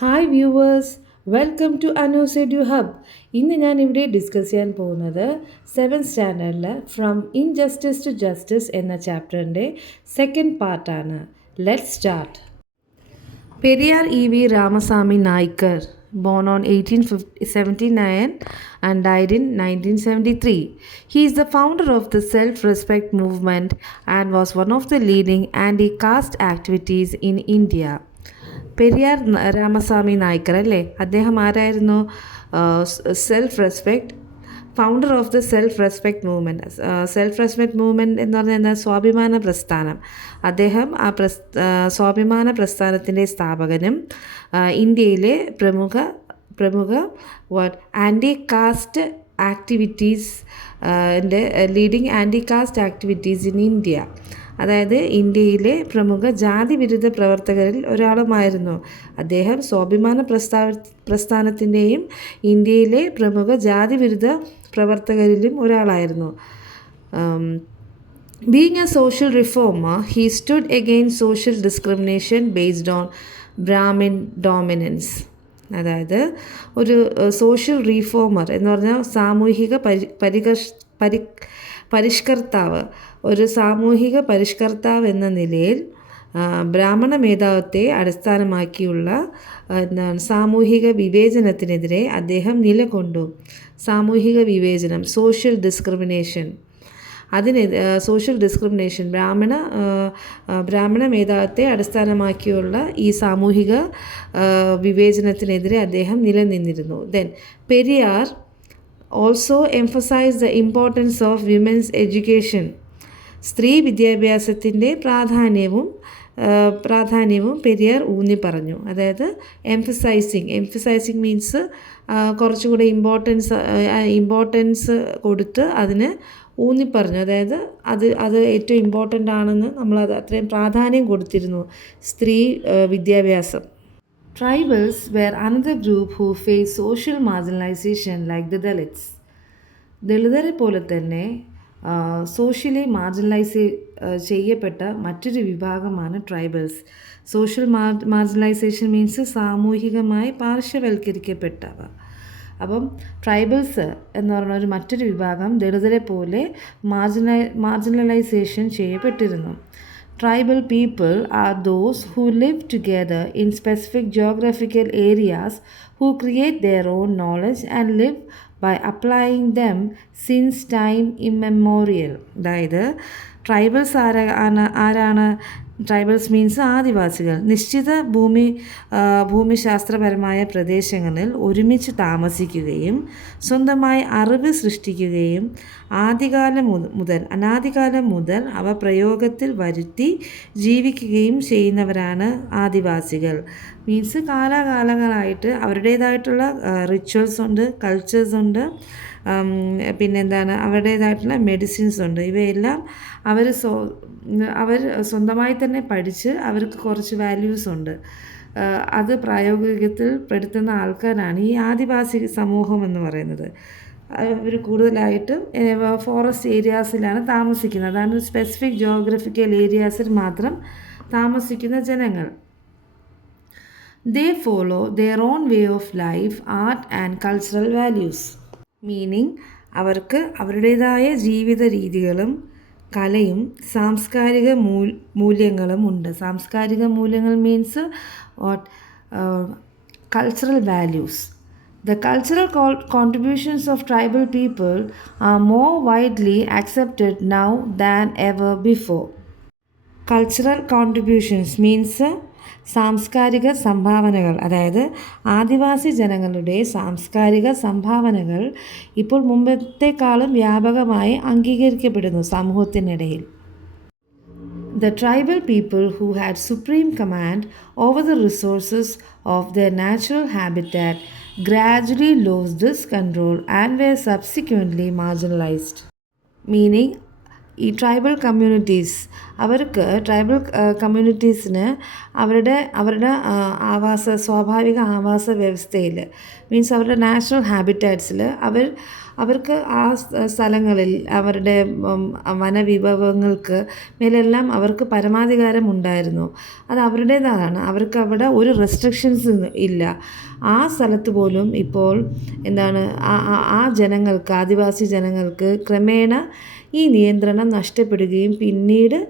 Hi viewers, welcome to Anu's edu hub. ഇന്ന് ഞാൻ ഇവിടെ ഡിസ്കസ് ചെയ്യാൻ പോകുന്നത് 7th സ്റ്റാൻഡേർഡിൽ ഫ്രം ഇൻജസ്റ്റിസ് ടു ജസ്റ്റിസ് എന്ന ചാപ്റ്ററിൻ്റെ സെക്കൻഡ് പാർട്ടാണ്. Let's start. Periyar E.V. Ramasamy Naicker, born on 1879 and died in 1973. He is the founder of the self-respect movement and was one of the leading anti-caste activities in India. Periyar Ramaswamy Naicker അല്ലേ, അദ്ദേഹം ആരായിരുന്നു? Self respect, founder of the self respect movement. Self respect movement എന്ന് പറഞ്ഞാൽ എന്താ? സ്വാഭിമാന പ്രസ്ഥാനം. അദ്ദേഹം ആ സ്വാഭിമാന പ്രസ്ഥാനത്തിൻ്റെ സ്ഥാപകനും ഇന്ത്യയിലെ പ്രമുഖ anti caste activities leading anti caste activities in India, അതായത് ഇന്ത്യയിലെ പ്രമുഖ ജാതി വിരുദ്ധ പ്രവർത്തകരിൽ ഒരാളുമായിരുന്നു അദ്ദേഹം. സ്വാഭിമാന പ്രസ്ഥാനത്തിൻ്റെയും ഇന്ത്യയിലെ പ്രമുഖ ജാതി വിരുദ്ധ പ്രവർത്തകരിലും ഒരാളായിരുന്നു. Being A social reformer, he stood against social discrimination based on Brahmin dominance. അതായത് ഒരു സോഷ്യൽ റീഫോമർ എന്ന് പറഞ്ഞാൽ സാമൂഹിക പരിഷ്കർത്താവ്, ഒരു സാമൂഹിക പരിഷ്കർത്താവ് എന്ന നിലയിൽ ബ്രാഹ്മണ മേധാവത്തെ അടിസ്ഥാനമാക്കിയുള്ള സാമൂഹിക വിവേചനത്തിനെതിരെ അദ്ദേഹം നിലകൊണ്ടു. സാമൂഹിക വിവേചനം, സോഷ്യൽ ഡിസ്ക്രിമിനേഷൻ, ബ്രാഹ്മണ മേധാവത്തെ അടിസ്ഥാനമാക്കിയുള്ള ഈ സാമൂഹിക വിവേചനത്തിനെതിരെ അദ്ദേഹം നിലനിന്നിരുന്നു. Then Periyar also emphasise the importance of women's education. സ്ത്രീ വിദ്യാഭ്യാസത്തിൻ്റെ പ്രാധാന്യവും പെരിയാർ ഊന്നി പറഞ്ഞു. അതായത് എംഫസൈസിങ് മീൻസ് കുറച്ചുകൂടെ ഇമ്പോർട്ടൻസ് കൊടുത്ത് അതിന് ഊന്നിപ്പറഞ്ഞു. അതായത് അത് ഏറ്റവും ഇമ്പോർട്ടൻ്റ് ആണെന്ന് നമ്മളത് അത്രയും പ്രാധാന്യം കൊടുത്തിരുന്നു സ്ത്രീ വിദ്യാഭ്യാസം. Tribals were another group who faced social marginalization like the Dalits. ദളിതരെ പോലെ തന്നെ സോഷ്യലി ചെയ്യപ്പെട്ട മറ്റൊരു വിഭാഗമാണ് ട്രൈബൽസ്. സോഷ്യൽ മാർജിനലൈസേഷൻ മീൻസ് സാമൂഹികമായി പാർശ്വവൽക്കരിക്കപ്പെട്ടവ. അപ്പം ട്രൈബൽസ് എന്ന് പറഞ്ഞ ഒരു മറ്റൊരു വിഭാഗം ദളിതരെ പോലെ marginalisation ചെയ്യപ്പെട്ടിരുന്നു. Tribal people are those who live together in specific geographical areas, who create their own knowledge and live by applying them since time immemorial. അതായത് ട്രൈബൽസ് ആരാണ്? ട്രൈബൽസ് മീൻസ് ആദിവാസികൾ. നിശ്ചിത ഭൂമിശാസ്ത്രപരമായ പ്രദേശങ്ങളിൽ ഒരുമിച്ച് താമസിക്കുകയും സ്വന്തമായി അറിവ് സൃഷ്ടിക്കുകയും അനാദികാലം മുതൽ അവ പ്രയോഗത്തിൽ വരുത്തി ജീവിക്കുകയും ചെയ്യുന്നവരാണ് ആദിവാസികൾ. മീൻസ് കാലാകാലങ്ങളായിട്ട് അവരുടേതായിട്ടുള്ള റിച്വൽസ് ഉണ്ട്, കൾച്ചേഴ്സ് ഉണ്ട്, പിന്നെന്താണ് അവരുടേതായിട്ടുള്ള മെഡിസിൻസ് ഉണ്ട്. ഇവയെല്ലാം അവർ സ്വന്തമായി തന്നെ പഠിച്ച് അവർക്ക് കുറച്ച് വാല്യൂസ് ഉണ്ട്. അത് പ്രായോഗികത്തിൽ പെടുത്തുന്ന ആൾക്കാരാണ് ഈ ആദിവാസി സമൂഹം എന്ന് പറയുന്നത്. അവർ കൂടുതലായിട്ടും ഫോറസ്റ്റ് ഏരിയാസിലാണ് താമസിക്കുന്നത്. അതാണ് സ്പെസിഫിക് ജോഗ്രഫിക്കൽ ഏരിയാസിൽ മാത്രം താമസിക്കുന്ന ജനങ്ങൾ. They follow their own way of life, art and cultural values. Meaning അവർക്ക് അവരുടേതായ ജീവിത രീതികളും കലയും സാംസ്കാരിക മൂല്യങ്ങളും ഉണ്ട്. സാംസ്കാരിക മൂല്യങ്ങൾ means cultural values. The cultural contributions of tribal people are more widely accepted now than ever before. Cultural contributions means സാംസ്കാരിക സംഭാവനകൾ, അതായത് ആദിവാസി ജനങ്ങളുടെ സാംസ്കാരിക സംഭാവനകൾ ഇപ്പോൾ മുമ്പത്തെക്കാളും വ്യാപകമായി അംഗീകരിക്കപ്പെടുന്നു സമൂഹത്തിനിടയിൽ. The tribal people who had supreme command over the resources of their natural habitat gradually lost this control and were subsequently marginalized. Meaning ഈ tribal കമ്മ്യൂണിറ്റീസിന് അവരുടെ സ്വാഭാവിക ആവാസ വ്യവസ്ഥയിൽ മീൻസ് അവരുടെ നാച്ചുറൽ ഹാബിറ്റാറ്റ്സിൽ അവർക്ക് ആ സ്ഥലങ്ങളിൽ അവരുടെ വനവിഭവങ്ങൾക്ക് മേലെല്ലാം അവർക്ക് പരമാധികാരം ഉണ്ടായിരുന്നു. അത് അവരുടേതാണ്. അവർക്ക് അവിടെ ഒരു റെസ്ട്രിക്ഷൻസ് ഇല്ല. ആ സ്ഥലത്ത് പോലും ഇപ്പോൾ എന്താണ് ആ ജനങ്ങൾക്ക്, ആദിവാസി ജനങ്ങൾക്ക് ക്രമേണ ഈ നിയന്ത്രണം നഷ്ടപ്പെടുകയും പിന്നീട്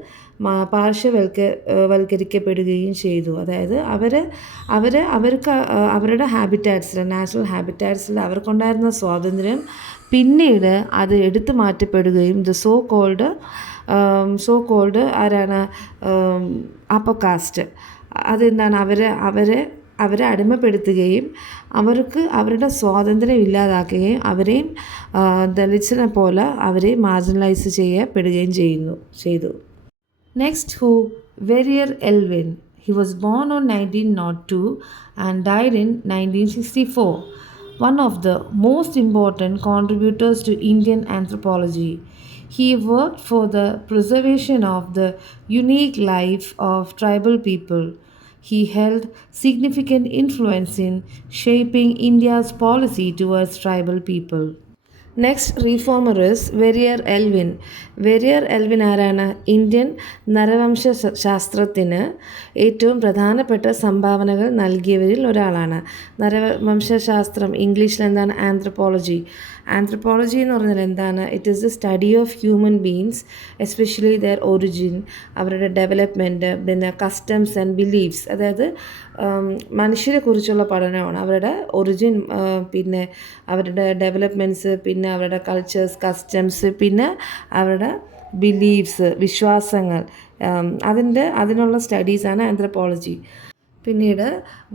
വൽക്കരിക്കപ്പെടുകയും ചെയ്തു. അതായത് അവർക്ക് അവരുടെ ഹാബിറ്റാറ്റ്സിൽ, നാച്ചുറൽ ഹാബിറ്റാറ്റ്സിൽ അവർക്കുണ്ടായിരുന്ന സ്വാതന്ത്ര്യം പിന്നീട് അത് എടുത്തു മാറ്റപ്പെടുകയും സോ കോൾഡ് ആരാണ്, അപ്പർ കാസ്റ്റ്, അതെന്താണ്, അവരെ അടിമപ്പെടുത്തുകയും അവർക്ക് അവരുടെ സ്വാതന്ത്ര്യം ഇല്ലാതാക്കുകയും അവരെയും ദലിത്സിനെ പോലെ അവരെയും മാർജിനലൈസ് ചെയ്യപ്പെടുകയും ചെയ്തു. Next, Verrier Elwin. He was born on 1902 and died in 1964. One of the most important contributors to Indian anthropology. He worked for the preservation of the unique life of tribal people. He held significant influence in shaping India's policy towards tribal people. Next reformer is Verrier Elwin. Verrier Elwin ആരാണ്? Indian നരവംശ ശാസ്ത്രത്തിന് ഏറ്റവും പ്രധാനപ്പെട്ട സംഭാവനകൾ നൽകിയവരിൽ ഒരാളാണ്. നരവംശാസ്ത്രം ഇംഗ്ലീഷിൽ എന്താണ്? Anthropology. Anthropology എന്ന് പറഞ്ഞാൽ എന്താണ്? It is the study of human beings, especially their origin, അവരുടെ ഡെവലപ്മെൻറ്റ്, പിന്നെ കസ്റ്റംസ് ആൻഡ് ബിലീഫ്സ്. അതായത് മനുഷ്യരെ കുറിച്ചുള്ള പഠനമാണ്. അവരുടെ ഒറിജിൻ, പിന്നെ അവരുടെ ഡെവലപ്മെൻറ്റ്സ്, പിന്നെ അവരുടെ കൾച്ചേഴ്സ്, കസ്റ്റംസ്, പിന്നെ അവരുടെ ബിലീഫ്സ്, വിശ്വാസങ്ങൾ, അതിനുള്ള സ്റ്റഡീസാണ് ആന്ത്രപ്പോളജി. പിന്നീട്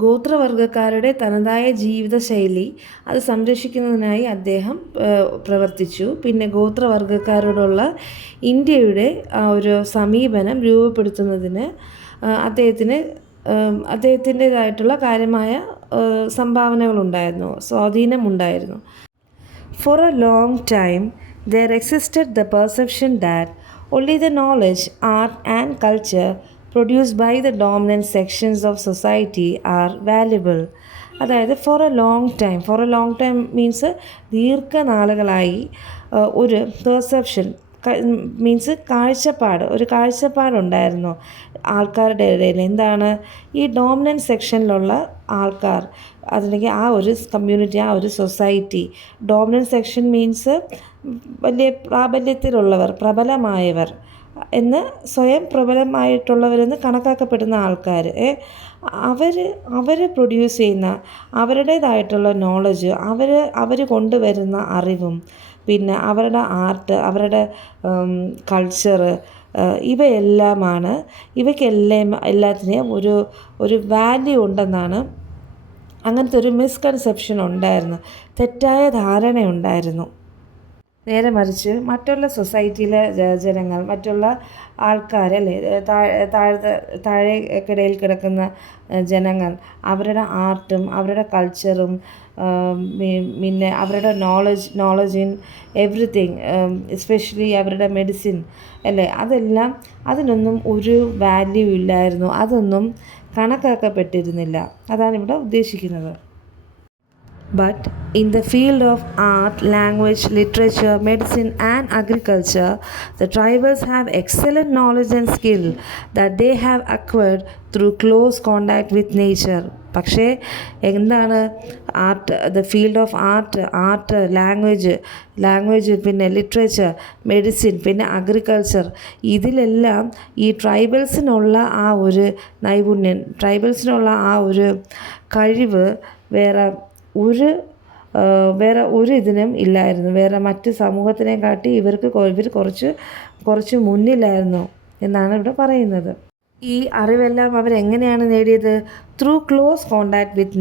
ഗോത്രവർഗ്ഗക്കാരുടെ തനതായ ജീവിതശൈലി അത് സംരക്ഷിക്കുന്നതിനായി അദ്ദേഹം പ്രവർത്തിച്ചു. പിന്നെ ഗോത്രവർഗ്ഗക്കാരോടുള്ള ഇന്ത്യയുടെ ഒരു സമീപനം രൂപപ്പെടുത്തുന്നതിന് അദ്ദേഹത്തിൻ്റേതായിട്ടുള്ള കാര്യമായ സംഭാവനകളുണ്ടായിരുന്നു, സ്വാധീനമുണ്ടായിരുന്നു. For a long time, there existed the perception that only the knowledge, art and culture produced by the dominant sections of society are valuable. അതായത് for a long time means ദീർഘനാളുകളായി ഒരു പെർസെപ്ഷൻ മീൻസ് ഒരു കാഴ്ചപ്പാടുണ്ടായിരുന്നു ആൾക്കാരുടെ ഇടയിൽ. എന്താണ്? ഈ dominant സെക്ഷനിലുള്ള ആൾക്കാർ, അതിലേക്ക് ആ ഒരു കമ്മ്യൂണിറ്റി, ആ ഒരു സൊസൈറ്റി, ഡോമിനൻറ്റ് സെക്ഷൻ മീൻസ് വലിയ പ്രാബല്യത്തിലുള്ളവർ, പ്രബലമായവർ എന്ന്, സ്വയം പ്രബലമായിട്ടുള്ളവരെന്ന് കണക്കാക്കപ്പെടുന്ന ആൾക്കാർ, അവർ പ്രൊഡ്യൂസ് ചെയ്യുന്ന അവരുടേതായിട്ടുള്ള നോളജ്, അവർ കൊണ്ടുവരുന്ന അറിവും, പിന്നെ അവരുടെ ആർട്ട്, അവരുടെ കൾച്ചറ്, എല്ലാത്തിനെയും ഒരു വാല്യൂ ഉണ്ടെന്നാണ്, അങ്ങനത്തെ ഒരു മിസ്കൺസെപ്ഷൻ ഉണ്ടായിരുന്നു, തെറ്റായ ധാരണയുണ്ടായിരുന്നു. നേരെ മറിച്ച് മറ്റുള്ള സൊസൈറ്റിയിലെ ജനങ്ങൾ, മറ്റുള്ള ആൾക്കാർ, അല്ലേ, താഴേക്കിടയിൽ കിടക്കുന്ന ജനങ്ങൾ, അവരുടെ ആർട്ടും അവരുടെ കൾച്ചറും പിന്നെ അവരുടെ നോളജ് ഇൻ എവറിത്തിങ്, എസ്പെഷ്യലി അവരുടെ മെഡിസിൻ, അല്ലേ, അതിനൊന്നും ഒരു വാല്യൂ ഇല്ലായിരുന്നു, അതൊന്നും കണക്കാക്കപ്പെട്ടിരുന്നില്ല. അതാണ് ഇവിടെ ഉദ്ദേശിക്കുന്നത്. But in the field of art, language, literature, medicine and agriculture, the tribals have excellent knowledge and skill that they have acquired through close contact with nature. പക്ഷേ എന്താണ് art? The field of art, language, പിന്നെ literature, medicine, പിന്നെ agriculture, ഇതിലെല്ലാം ഈ ട്രൈബൽസിനുള്ള ആ ഒരു നൈപുണ്യം, ട്രൈബൽസിനുള്ള ആ ഒരു കഴിവ് വേറെ ഒരു ഇതിനും ഇല്ലായിരുന്നു. വേറെ മറ്റ് സമൂഹത്തിനെ കാട്ടി ഇവർ കുറച്ച് മുന്നിലായിരുന്നു എന്നാണ് ഇവിടെ പറയുന്നത്. ഈ അറിവെല്ലാം അവരെങ്ങനെയാണ് നേടിയത്? ത്രൂ ക്ലോസ് കോണ്ടാക്ട് വിത്ത്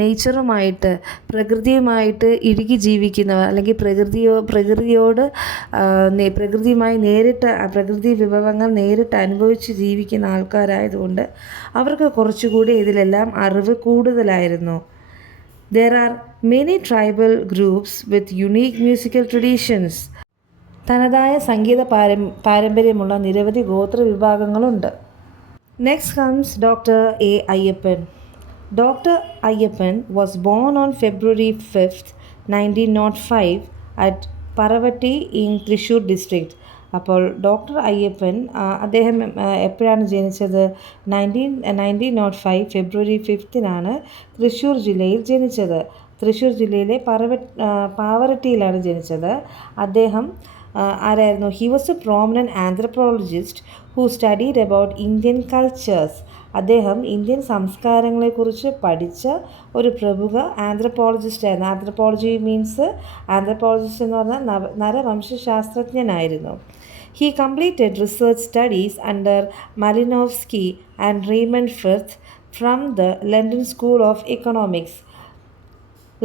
നേച്ചറുമായിട്ട്, പ്രകൃതിയുമായിട്ട് ഇഴുകി ജീവിക്കുന്നവർ, അല്ലെങ്കിൽ പ്രകൃതിയുമായി പ്രകൃതി വിഭവങ്ങൾ നേരിട്ട് അനുഭവിച്ച് ജീവിക്കുന്ന ആൾക്കാരായതുകൊണ്ട് അവർക്ക് കുറച്ചുകൂടി ഇതിലെല്ലാം അറിവ് കൂടുതലായിരുന്നു. There are many tribal groups with unique musical traditions. തനതായ സംഗീത പാരമ്പര്യമുള്ള നിരവധി ഗോത്ര വിഭാഗങ്ങളുണ്ട്. Next comes Dr. A. Ayyappan. Dr. Ayyappan was born on February 5th, 1905 at Paravati in Thrissur district. അപ്പോൾ ഡോക്ടർ അയ്യപ്പൻ അദ്ദേഹം എപ്പോഴാണ് ജനിച്ചത്? 1905 ഫെബ്രുവരി 5 തൃശ്ശൂർ ജില്ലയിൽ ജനിച്ചത്. തൃശ്ശൂർ ജില്ലയിലെ പാവറട്ടിയിലാണ് ജനിച്ചത്. അദ്ദേഹം ആരായിരുന്നു? He was A prominent anthropologist who studied about Indian cultures. അദ്ദേഹം ഇന്ത്യൻ സംസ്കാരങ്ങളെക്കുറിച്ച് പഠിച്ച ഒരു പ്രമുഖ ആന്ത്രപ്പോളജിസ്റ്റ് ആയിരുന്നു. ആന്ത്രപ്പോളജിസ്റ്റ് എന്ന് പറഞ്ഞാൽ നരവംശാസ്ത്രജ്ഞനായിരുന്നു. He completed research studies under Malinowski and Raymond Firth from the London School of Economics.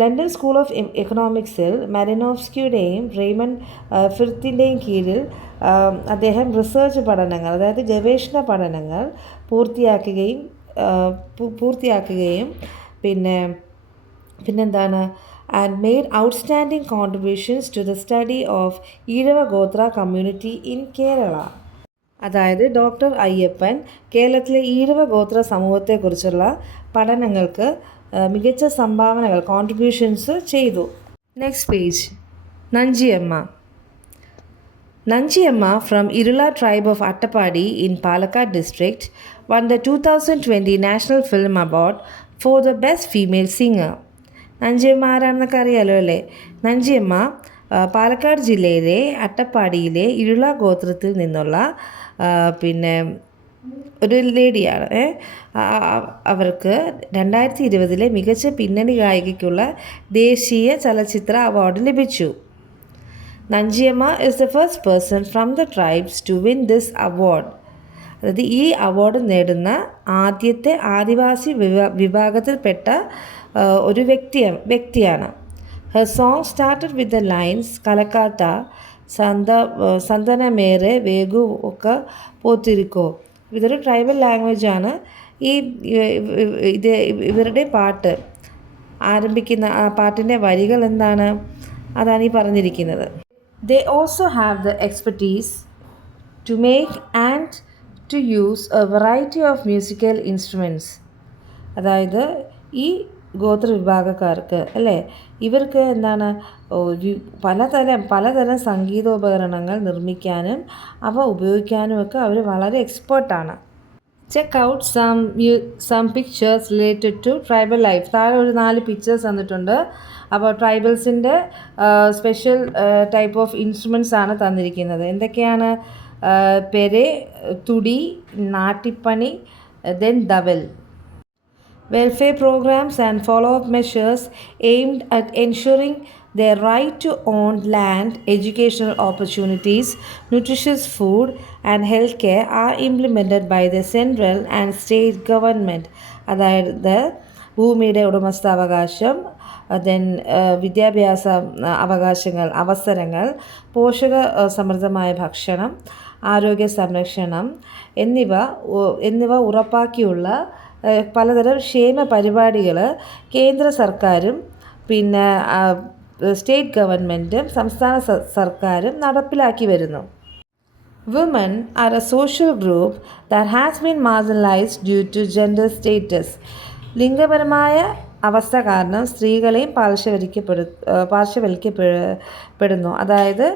London school of എക്കണോമിക്സിൽ മലിനോവ്സ്കിയുടെയും Raymond ഫിർത്തിൻ്റെയും കീഴിൽ അദ്ദേഹം റിസർച്ച് പഠനങ്ങൾ, അതായത് ഗവേഷണ പഠനങ്ങൾ പൂർത്തിയാക്കുകയും പിന്നെന്താണ് and made outstanding contributions to the study of Ezhava ഗോത്ര community in Kerala. അതായത് ഡോക്ടർ അയ്യപ്പൻ കേരളത്തിലെ ഈഴവ ഗോത്ര സമൂഹത്തെക്കുറിച്ചുള്ള പഠനങ്ങൾക്ക് മികച്ച സംഭാവനകൾ, കോൺട്രിബ്യൂഷൻസ് ചെയ്തു. Next page. Nanjiyamma from Irula tribe of Attappadi in Palakkad district won the 2020 national film award for the best female singer. Nanjiyamma ആരാണെന്നൊക്കെ അറിയാലോ അല്ലേ? നഞ്ചിയമ്മ പാലക്കാട് ജില്ലയിലെ അട്ടപ്പാടിയിലെ ഇരുള ഗോത്രത്തിൽ നിന്നുള്ള ഒരു ലേഡിയാണ്. അവർക്ക് 2020 മികച്ച പിന്നണി ഗായികയ്ക്കുള്ള ദേശീയ ചലച്ചിത്ര അവാർഡ് ലഭിച്ചു. Nanjiyamma is the first person from the tribes to win this award. അതായത് ഈ അവാർഡ് നേടുന്ന ആദ്യത്തെ ആദിവാസി വിഭാഗത്തിൽപ്പെട്ട ഒരു വ്യക്തിയാണ്. Her song started with the lines കലക്കാത്ത സന്തന മേരെ വേഗു ഒക്കെ പോത്തിരിക്കോ. ഇതൊരു ട്രൈബൽ ലാംഗ്വേജാണ്. ഇവരുടെ പാട്ട് ആരംഭിക്കുന്ന ആ പാട്ടിൻ്റെ വരികൾ എന്താണ്? അതാണ് ഈ പറഞ്ഞിരിക്കുന്നത്. They also have the expertise to make and to use a variety of musical instruments. അതായത് ഈ ഗോത്ര വിഭാഗക്കാർക്ക് അല്ലേ, ഇവർക്ക് എന്താണ് പലതരം സംഗീതോപകരണങ്ങൾ നിർമ്മിക്കാനും അവ ഉപയോഗിക്കാനുമൊക്കെ അവർ വളരെ എക്സ്പേർട്ടാണ്. Check out some pictures related to tribal life. താഴെ ഒരു 4 പിക്ചേഴ്സ് തന്നിട്ടുണ്ട്. അപ്പോൾ ട്രൈബൽസിൻ്റെ സ്പെഷ്യൽ ടൈപ്പ് ഓഫ് ഇൻസ്ട്രുമെൻറ്റ്സ് ആണ് തന്നിരിക്കുന്നത്. എന്തൊക്കെയാണ്? പെരെ, തുടി, നാട്ടിപ്പണി, ദെൻ ദവൽ. Welfare programs and follow-up measures aimed at ensuring their right to own land, educational opportunities, nutritious food and healthcare are implemented by the central and state government. അതായത് ഭൂമിയുടെ ഉടമസ്ഥാവകാശം, ദെൻ വിദ്യാഭ്യാസ അവസരങ്ങൾ, പോഷക സമൃദ്ധമായ ഭക്ഷണം, ആരോഗ്യ സംരക്ഷണം എന്നിവ ഉറപ്പാക്കിയുള്ള പലതരം ക്ഷേമ പരിപാടികൾ കേന്ദ്ര സർക്കാരും സ്റ്റേറ്റ് ഗവൺമെൻറ്റും സംസ്ഥാന സർക്കാരും നടപ്പിലാക്കി വരുന്നു. Women are a social group that has been marginalized due to gender status. ലിംഗപരമായ അവസ്ഥ കാരണം സ്ത്രീകളെയും പാർശ്വവൽക്കപ്പെടുന്നു. അതായത്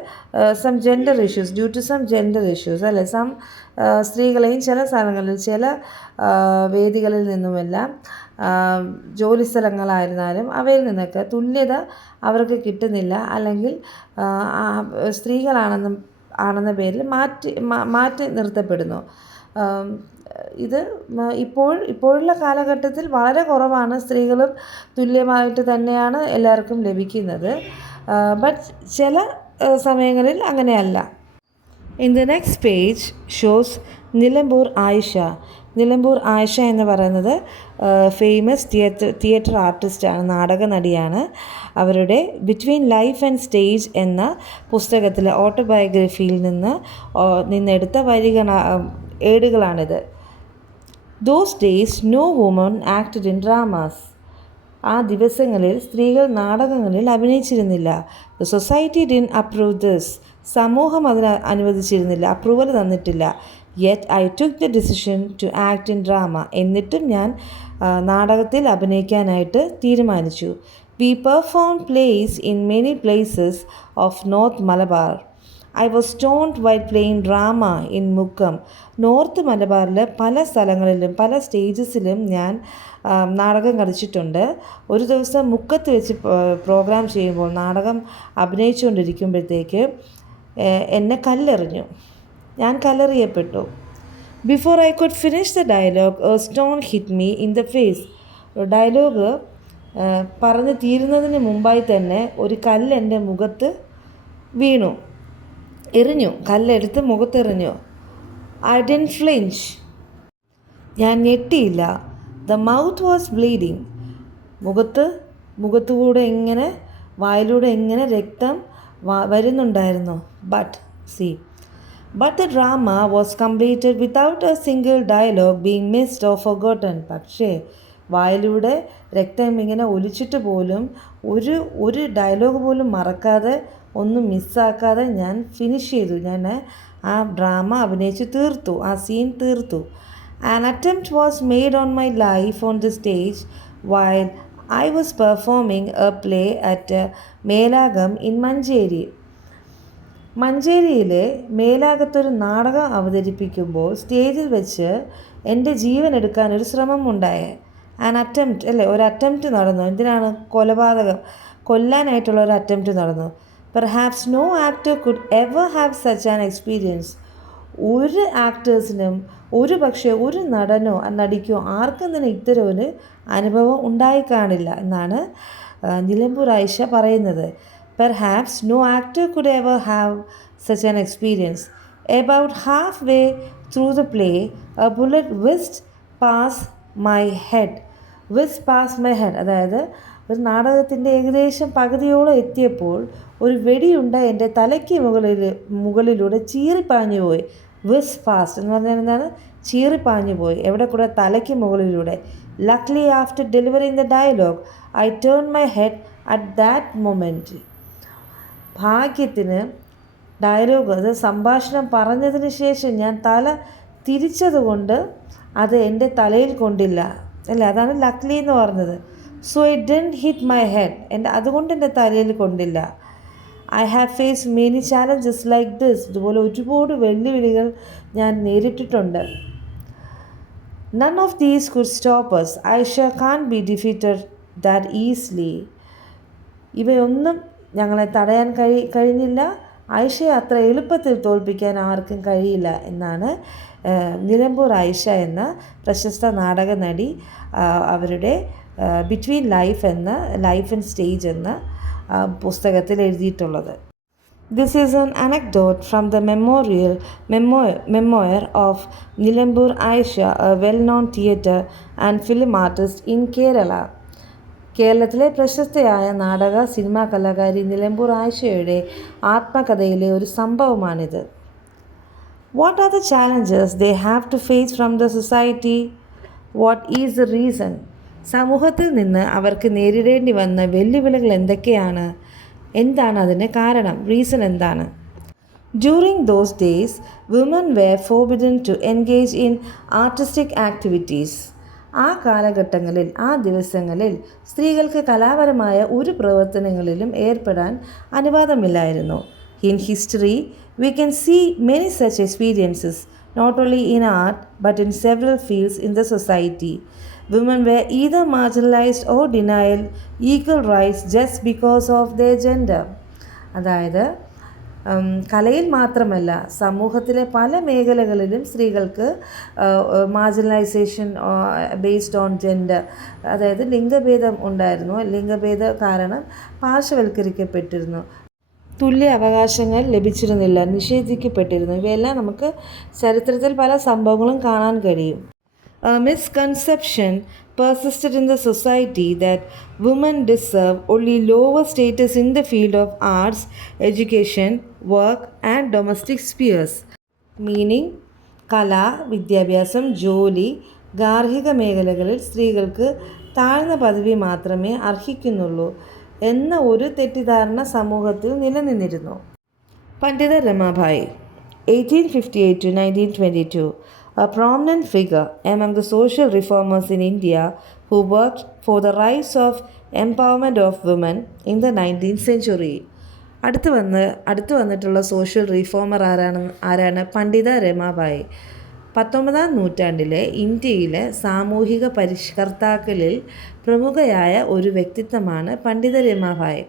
സം ജെൻഡർ ഇഷ്യൂസ് അല്ലെ, സ്ത്രീകളെയും ചില സ്ഥലങ്ങളിൽ ചില വേദികളിൽ നിന്നുമെല്ലാം ജോലി സ്ഥലങ്ങളായിരുന്നാലും അവയിൽ നിന്നൊക്കെ തുല്യത അവർക്ക് കിട്ടുന്നില്ല, അല്ലെങ്കിൽ സ്ത്രീകളാണെന്ന പേരിൽ മാറ്റി നിർത്തപ്പെടുന്നു. ഇത് ഇപ്പോഴുള്ള കാലഘട്ടത്തിൽ വളരെ കുറവാണ്. സ്ത്രീകളും തുല്യമായിട്ട് തന്നെയാണ് എല്ലാവർക്കും ലഭിക്കുന്നത്. ബട്ട് ചില സമയങ്ങളിൽ അങ്ങനെയല്ല. In the next page shows Nilambur Ayisha എന്ന് പറയുന്നത് ഫേമസ് തിയേറ്റർ ആർട്ടിസ്റ്റാണ്, നാടക നടിയാണ്. അവരുടെ ബിറ്റ്വീൻ ലൈഫ് ആൻഡ് സ്റ്റേജ് എന്ന പുസ്തകത്തിലെ ഓട്ടോബയോഗ്രഫിയിൽ നിന്നെടുത്ത ഏടുകളാണിത്. Those days no woman acted in dramas. ആ ദിവസങ്ങളിൽ സ്ത്രീകൾ നാടകങ്ങളിൽ അഭിനയിച്ചിരുന്നില്ല. The society didn't approve this. സമൂഹം അതിന് അനുവദിച്ചിരുന്നില്ല, അപ്രൂവൽ തന്നിട്ടില്ല. Yet I took the decision to act in drama. എന്നിട്ടും ഞാൻ നാടകത്തിൽ അഭിനയിക്കാനായിട്ട് തീരുമാനിച്ചു. We performed plays in many places of North Malabar. I was stoned while playing drama in Mukkam. North മലബാറിൽ പല സ്ഥലങ്ങളിലും പല സ്റ്റേജസിലും ഞാൻ നാടകം കളിച്ചിട്ടുണ്ട്. ഒരു ദിവസം മുക്കത്ത് വെച്ച് പ്രോഗ്രാം ചെയ്യുമ്പോൾ നാടകം അഭിനയിച്ചുകൊണ്ടിരിക്കുമ്പോഴത്തേക്ക് എന്നെ കല്ലെറിഞ്ഞു. ഞാൻ കല്ലെറിയപ്പെട്ടു. Before I could finish the dialogue a stone hit me in the face. Dialogue പറഞ്ഞു തീരുന്നതിന് മുമ്പായി തന്നെ ഒരു കല്ല് എൻ്റെ മുഖത്ത് വീണു, എറിഞ്ഞു, കല്ലെടുത്ത് മുഖത്തെറിഞ്ഞു. I didn't flinch. ഞാൻ ഞെട്ടിയില്ല. The mouth was bleeding. മുഖത്തുകൂടെ ഇങ്ങനെ വായിലൂടെ ഇങ്ങനെ രക്തം വരുന്നുണ്ടായിരുന്നു. But the drama was completed without a single dialogue being missed or forgotten. പക്ഷേ വായിലൂടെ രക്തം ഇങ്ങനെ ഒലിച്ചിട്ട് പോലും ഒരു ഡയലോഗ് പോലും മറക്കാതെ ഒന്നും മിസ്സാക്കാതെ ഞാൻ ഫിനിഷ് ചെയ്തു. ഞാൻ ആ ഡ്രാമ അഭിനയിച്ച് തീർത്തു, ആ സീൻ തീർത്തു. An attempt was made on my life on the stage while I was performing a play at Melagam in Manjeri. മഞ്ചേരിയിലെ മേലാകത്തൊരു നാടകം അവതരിപ്പിക്കുമ്പോൾ സ്റ്റേജിൽ വെച്ച് എൻ്റെ ജീവൻ എടുക്കാനൊരു ശ്രമം ഉണ്ടായേ. ഒരു അറ്റംപ്റ്റ് നടന്നു. എന്തിനാണ്? കൊല്ലാനായിട്ടുള്ള ഒരു അറ്റംപ്റ്റ് നടന്നു. Perhaps no actor could ever have such an experience. ഒരു ആക്ടേഴ്സിനും ഒരു നടനോ നടിക്കോ ആർക്കും തന്നെ ഇത്തരം ഒരു അനുഭവം ഉണ്ടായിക്കാണില്ല എന്നാണ് നിലമ്പൂർ ആയിഷ പറയുന്നത്. Perhaps no actor could ever have such an experience. About halfway through the play, a bullet whizzed past my head. അതായത് ഒരു നാടകത്തിൻ്റെ ഏകദേശം പകുതിയോളം എത്തിയപ്പോൾ ഒരു വെടിയുണ്ട എൻ്റെ തലയ്ക്ക് മുകളിലൂടെ ചീറിപ്പാഞ്ഞു പോയി. വിസ് പാസ്റ്റ് എന്ന് പറഞ്ഞാൽ എന്താണ്? ചീറിപ്പാഞ്ഞു പോയി. എവിടെ കൂടെ? തലയ്ക്ക് മുകളിലൂടെ. Luckily, after delivering the dialogue, I turned my head at that moment. ഭാഗ്യത്തിന് ഡയലോഗ് സംഭാഷണം പറഞ്ഞതിന് ശേഷം ഞാൻ തല തിരിച്ചതുകൊണ്ട് അത് എൻ്റെ തലയിൽ കൊണ്ടില്ല. അതാണ് ലക്ലി എന്ന് പറഞ്ഞത്. So it didn't hit my head. അതുകൊണ്ട് എൻ്റെ തലയിൽ കൊണ്ടില്ല. I have face many challenges like this. ഇതുപോലെ ഒരുപാട് വെല്ലുവിളികൾ ഞാൻ നേരിട്ടിട്ടുണ്ട്. None of these could stop us. Aisha can be defeated that easily. ഇവയൊന്നും ഞങ്ങളെ തടയാൻ കഴിഞ്ഞില്ല. ആയിഷയെ അത്ര എളുപ്പത്തിൽ തോൽപ്പിക്കാൻ ആർക്കും കഴിയില്ല എന്നാണ് നിലമ്പൂർ ആയിഷ എന്ന പ്രശസ്ത നാടക നടി അവരുടെ ബിറ്റ്വീൻ ലൈഫ് ആൻഡ് സ്റ്റേജ് എന്ന പുസ്തകത്തിൽ എഴുതിയിട്ടുള്ളത്. This is an anecdote from the memoir of Nilambur Ayisha, a well-known theatre and film artist in Kerala. കേരളത്തിലെ പ്രശസ്തയായ നാടക സിനിമാ കലാകാരി നിലമ്പൂർ ആയിഷയുടെ ആത്മകഥയിലെ ഒരു സംഭവമാണിത്. What are the challenges they have to face from the society? What is the reason? സമൂഹത്തിൽ നിന്ന് അവർക്ക് നേരിടേണ്ടി വന്ന വെല്ലുവിളികൾ എന്തൊക്കെയാണ്? എന്താണ് അതിന് കാരണം? റീസൺ എന്താണ്? During those days, women were forbidden to engage in artistic activities. ആ കാലഘട്ടങ്ങളിൽ, ആ ദിവസങ്ങളിൽ സ്ത്രീകൾക്ക് കലാപരമായ ഒരു പ്രവർത്തനങ്ങളിലും ഏർപ്പെടാൻ അനുവാദമില്ലായിരുന്നു. In history, we can see many such experiences, not only in art but in several fields in the society. Women were either marginalized or denied equal rights just because of their gender. അതായത് കലയിൽ മാത്രമല്ല, സമൂഹത്തിലെ പല മേഖലകളിലും സ്ത്രീകൾക്ക് marginalisation based on gender, അതായത് ലിംഗഭേദം ഉണ്ടായിരുന്നു. ലിംഗഭേദ കാരണം പാർശ്വവൽക്കരിക്കപ്പെട്ടിരുന്നു. തുല്യ അവകാശങ്ങൾ ലഭിച്ചിരുന്നില്ല, നിഷേധിക്കപ്പെട്ടിരുന്നു. ഇവയെല്ലാം നമുക്ക് ചരിത്രത്തിൽ പല സംഭവങ്ങളും കാണാൻ കഴിയും. A misconception persisted in the society that women deserve only lower status in the field of arts, education, work and domestic spheres. Meaning, കല, വിദ്യാഭ്യാസം, ജോലി, ഗാർഹിക മേഖലകളിൽ സ്ത്രീകൾക്ക് താഴ്ന്ന പദവി മാത്രമേ അർഹിക്കുന്നുള്ളൂ എന്ന ഒരു തെറ്റിദ്ധാരണ സമൂഹത്തിൽ നിലനിന്നിരുന്നു. പണ്ഡിത Ramabai 1858 to 1922, a prominent figure among the social reformers in India who worked for the rise of empowerment of women in the 19th century. അടുത്ത് വന്നിട്ടുള്ള സോഷ്യൽ റീഫോമർ ആരാണ് പണ്ഡിത രമാബായി. 19-ാം നൂറ്റാണ്ടിലെ ഇന്ത്യയിലെ സാമൂഹിക പരിഷ്കർത്താക്കളിൽ പ്രമുഖയായ ഒരു വ്യക്തിത്വമാണ് പണ്ഡിത രമാബായി.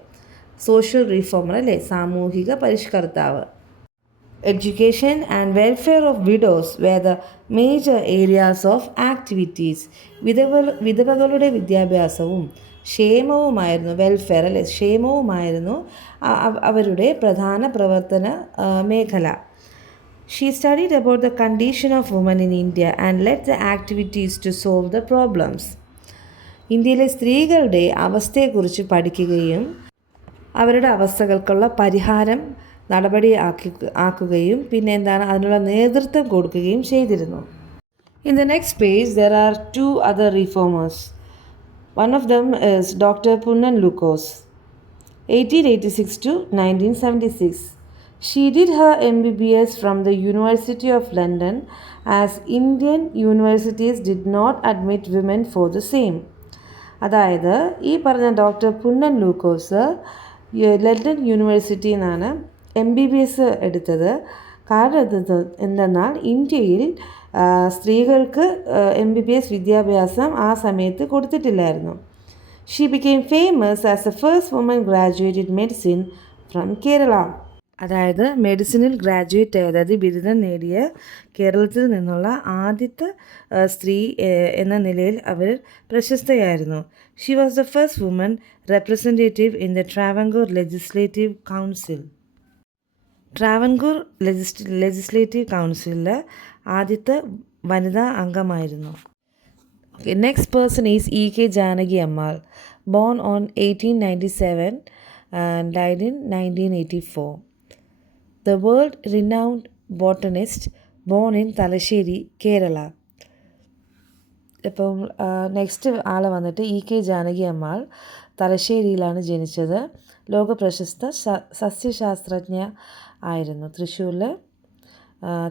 സോഷ്യൽ റീഫോമർ അല്ലേ, സാമൂഹിക പരിഷ്കർത്താവ്. Education and welfare of widows were the major areas of activities. വിധവകളുടെ വിദ്യാഭ്യാസവും ക്ഷേമവുമായിരുന്നു, വെൽഫെയർ അല്ലെ, ക്ഷേമവുമായിരുന്നു അവരുടെ പ്രധാന പ്രവർത്തന മേഖല. She studied about the condition of women in India and led the activities to solve the problems. ഇന്ത്യയിലെ സ്ത്രീകളുടെ അവസ്ഥയെക്കുറിച്ച് പഠിക്കുകയും അവരുടെ അവസ്ഥകൾക്കുള്ള പരിഹാരം ആക്കുകയും പിന്നെ അതിനുള്ള നേതൃത്വം കൊടുക്കുകയും ചെയ്തിരുന്നു. In the next page there are two other reformers. One of them is Dr. Punnan Lukos, 1886 to 1976. She did her MBBS from the University of London as Indian universities did not admit women for the same. അതായത് ഈ പറഞ്ഞ doctor Punnen ലൂക്കോസ് London യൂണിവേഴ്സിറ്റിയിൽ നിന്നാണ് MBBS എടുത്തത്. കാരണം എന്തെന്നാൽ ഇന്ത്യയിൽ സ്ത്രീകൾക്ക് MBBS വിദ്യാഭ്യാസം ആ സമയത്ത് കൊടുത്തിട്ടില്ലായിരുന്നു. She became famous as a first woman graduate in medicine from Kerala. അതായത് മെഡിസിനിൽ ഗ്രാജുവേറ്റ് അതായത് ബിരുദം നേടിയ കേരളത്തിൽ നിന്നുള്ള ആദ്യത്തെ സ്ത്രീ എന്ന നിലയിൽ അവർ പ്രശസ്തയായിരുന്നു. She was the first woman representative in the Travancore legislative council. Travancore legislative കൗൺസിലിലെ ആദ്യത്തെ വനിതാ അംഗമായിരുന്നു. Next person is E.K. Janaki Ammal, born on 1897 and died in 1984. The world-renowned botanist, born in Thalassery, Kerala. ഇപ്പം നെക്സ്റ്റ് ആൾ വന്നിട്ട് E.K. ജാനകി അമ്മാൾ, തലശ്ശേരിയിലാണ് ജനിച്ചത്. ലോകപ്രശസ്ത സസ്യശാസ്ത്രജ്ഞ ആയിരുന്നു. തൃശ്ശൂരിലെ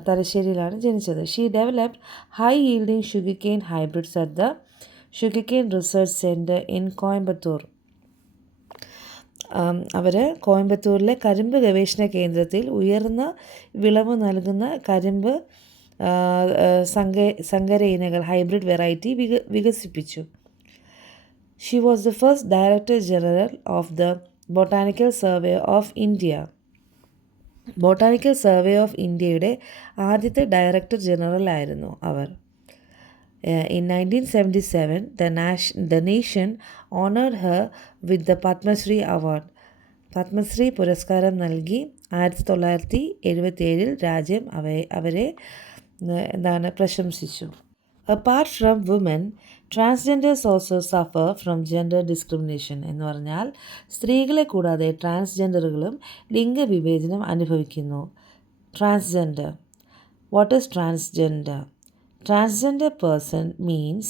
തലശ്ശേരിയിലാണ് ജനിച്ചത്. She developed high yielding sugarcane hybrids at the Sugarcane Research Center in Coimbatore. അവർ കോയമ്പത്തൂരിലെ കരിമ്പ് ഗവേഷണ കേന്ദ്രത്തിൽ ഉയർന്ന വിളവ് നൽകുന്ന കരിമ്പ് സങ്കര ഇനങ്ങൾ ഹൈബ്രിഡ് വെറൈറ്റി വികസിപ്പിച്ചു. She was the first director general of the botanical survey of India. Botanical survey of ഇന്ത്യയുടെ ആദ്യത്തെ ഡയറക്ടർ ജനറൽ ആയിരുന്നു അവർ. In 1977, the nation honored her with the Padma Shri Award. Padmashri പുരസ്കാരം നൽകി 1977 രാജ്യം അവരെ പ്രശംസിച്ചു. Apart from women, transgenders also suffer from gender discrimination. എന്ന് പറഞ്ഞാൽ സ്ത്രീകളെ കൂടാതെ ട്രാൻസ്ജെൻഡറുകളും ലിംഗവിവേചനം അനുഭവിക്കുന്നു. Transgender. What is transgender? Transgender person means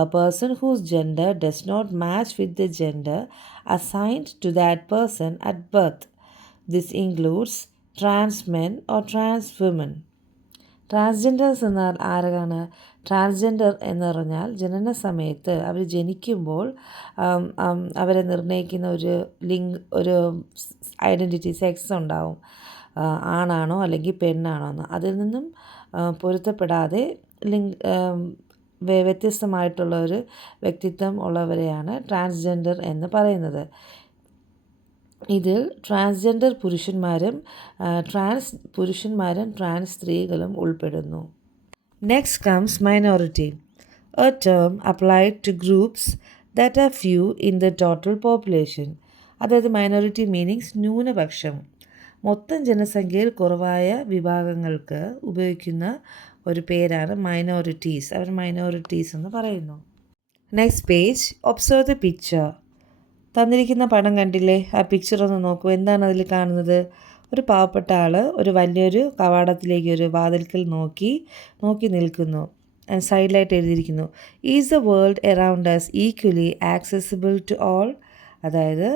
a person whose gender does not match with the gender assigned to that person at birth. This includes trans men or trans women. Transgenders എന്നാൽ ആരാണ്? Transgender എന്ന് പറഞ്ഞാൽ ജനന സമയത്ത് അവർ ജനിക്കുമ്പോൾ അവരെ നിർണ്ണയിക്കുന്ന ഒരു ഐഡൻറ്റിറ്റി, സെക്സ് ഉണ്ടാവും. ആണാണോ അല്ലെങ്കിൽ പെണ്ണാണോ എന്ന്. അതിൽ നിന്നും പൊരുത്തപ്പെടാതെ വ്യത്യസ്തമായിട്ടുള്ള ഒരു വ്യക്തിത്വം ഉള്ളവരെയാണ് ട്രാൻസ്ജെൻഡർ എന്ന് പറയുന്നത്. ഇതിൽ ട്രാൻസ്ജെൻഡർ പുരുഷന്മാരും ട്രാൻസ് സ്ത്രീകളും ഉൾപ്പെടുന്നു. Next comes minority, A term applied to groups that are few in the total population. അതായത് മൈനോറിറ്റി മീനിങ്സ് ന്യൂനപക്ഷം, മൊത്തം ജനസംഖ്യയിൽ കുറവായ വിഭാഗങ്ങൾക്ക് ഉപയോഗിക്കുന്ന ഒരു പേരാണ് മൈനോറിറ്റീസ്. അവർ മൈനോറിറ്റീസ് എന്ന് പറയുന്നു. Next page, observe the picture. തന്നിരിക്കുന്ന പടം കണ്ടില്ലേ? ആ പിക്ചർ ഒന്ന് നോക്കൂ. എന്താണ് അതിൽ കാണുന്നത്? ഒരു പാവപ്പെട്ട ആൾ ഒരു വലിയൊരു കവാടത്തിലേക്ക്, ഒരു വാതിൽക്കൽ നോക്കി നിൽക്കുന്നു. സൈഡിലായിട്ട് എഴുതിയിരിക്കുന്നു, is the world around us equally accessible to all. അതായത്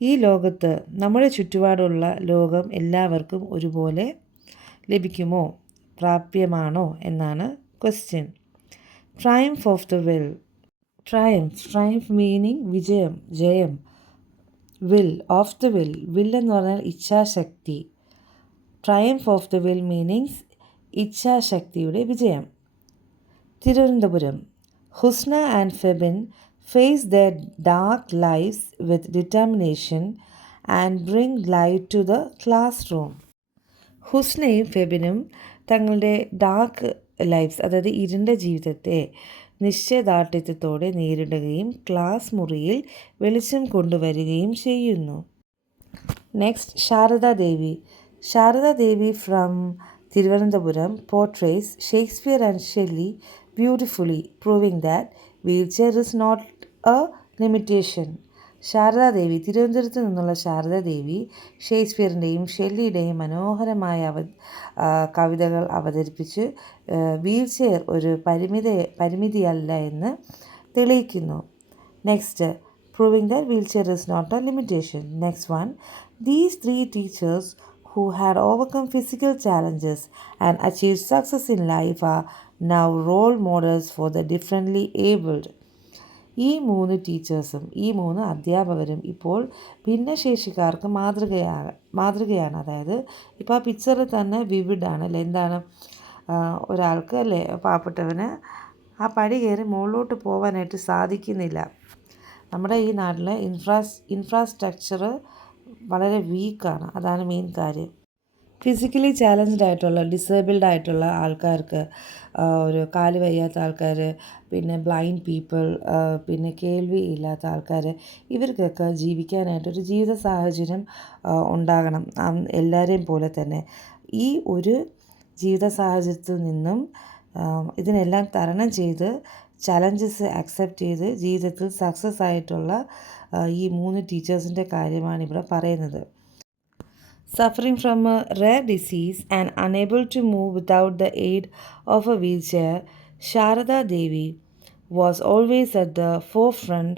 ഈ ലോകത്ത്, നമ്മുടെ ചുറ്റുപാടുള്ള ലോകം എല്ലാവർക്കും ഒരുപോലെ ലഭിക്കുമോ? പ്രാപ്യമാണോ എന്നാണ് question. Triumph of the will. Triumph meaning വിജയം, ജയം. വിൽ, ഓഫ് ദ വിൽ എന്ന് പറഞ്ഞാൽ ഇച്ഛാശക്തി. Triumph of the will meanings ഇച്ഛാശക്തിയുടെ വിജയം. Thiruvananthapuram. Husna and Febin face their dark lives with determination and bring light to the classroom. ഹുസ്നയും ഫെബിനും തങ്ങളുടെ ഡാർക്ക് ലൈഫ്സ്, അതായത് ഇരുണ്ട ജീവിതത്തെ നിശ്ചയദാർഢ്യത്തോടെ നേരിടുകയും ക്ലാസ് മുറിയിൽ വെളിച്ചം കൊണ്ടുവരികയും ചെയ്യുന്നു. Next, Sharada Devi. Sharada Devi from Thiruvananthapuram portrays Shakespeare and Shelley beautifully, proving that wheelchair is not a limitation. Sharada Devi, തിരുവനന്തപുരത്ത് നിന്നുള്ള ശാരദാദേവി ഷേക്സ്പിയറിൻ്റെയും ഷെല്ലിയുടെയും മനോഹരമായ കവിതകൾ അവതരിപ്പിച്ച് വീൽ ചെയർ ഒരു പരിമിതിയല്ല എന്ന് തെളിയിക്കുന്നു. Next, proving that wheelchair is not a limitation. Next one, these three teachers who had overcome physical challenges and achieved success in life are now role models for the differently abled. ഈ 3 ടീച്ചേഴ്സും ഈ 3 അധ്യാപകരും ഇപ്പോൾ ഭിന്നശേഷിക്കാർക്ക് മാതൃകയാണ്. അതായത് ഇപ്പോൾ ആ പിക്ചറിൽ തന്നെ വിവിഡാണ് അല്ലേ, എന്താണ് ഒരാൾക്ക് അല്ലേ, പാവപ്പെട്ടവന് ആ പടി കയറി മുകളിലോട്ട് പോകാനായിട്ട് സാധിക്കുന്നില്ല. നമ്മുടെ ഈ നാട്ടിൽ ഇൻഫ്രാസ്ട്രക്ചർ വളരെ വീക്കാണ്, അതാണ് മെയിൻ കാര്യം. ഫിസിക്കലി ചാലഞ്ച്ഡ് ആയിട്ടുള്ള, ഡിസേബിൾഡ് ആയിട്ടുള്ള ആൾക്കാർക്ക്, ഒരു കാല് വയ്യാത്ത ആൾക്കാർ, പിന്നെ ബ്ലൈൻഡ് പീപ്പിൾ, പിന്നെ കേൾവി ഇല്ലാത്ത ആൾക്കാർ, ഇവർക്കൊക്കെ ജീവിക്കാനായിട്ടൊരു ജീവിത സാഹചര്യം ഉണ്ടാകണം, എല്ലാവരെയും പോലെ തന്നെ. ഈ ഒരു ജീവിത സാഹചര്യത്തിൽ നിന്നും ഇതിനെല്ലാം തരണം ചെയ്ത് ചലഞ്ചസ് അക്സെപ്റ്റ് ചെയ്ത് ജീവിതത്തിൽ സക്സസ് ആയിട്ടുള്ള ഈ 3 ടീച്ചേഴ്സിൻ്റെ കാര്യമാണ് ഇവിടെ പറയുന്നത്. Suffering from a rare disease and unable to move without the aid of a wheelchair, Sharada Devi was always at the forefront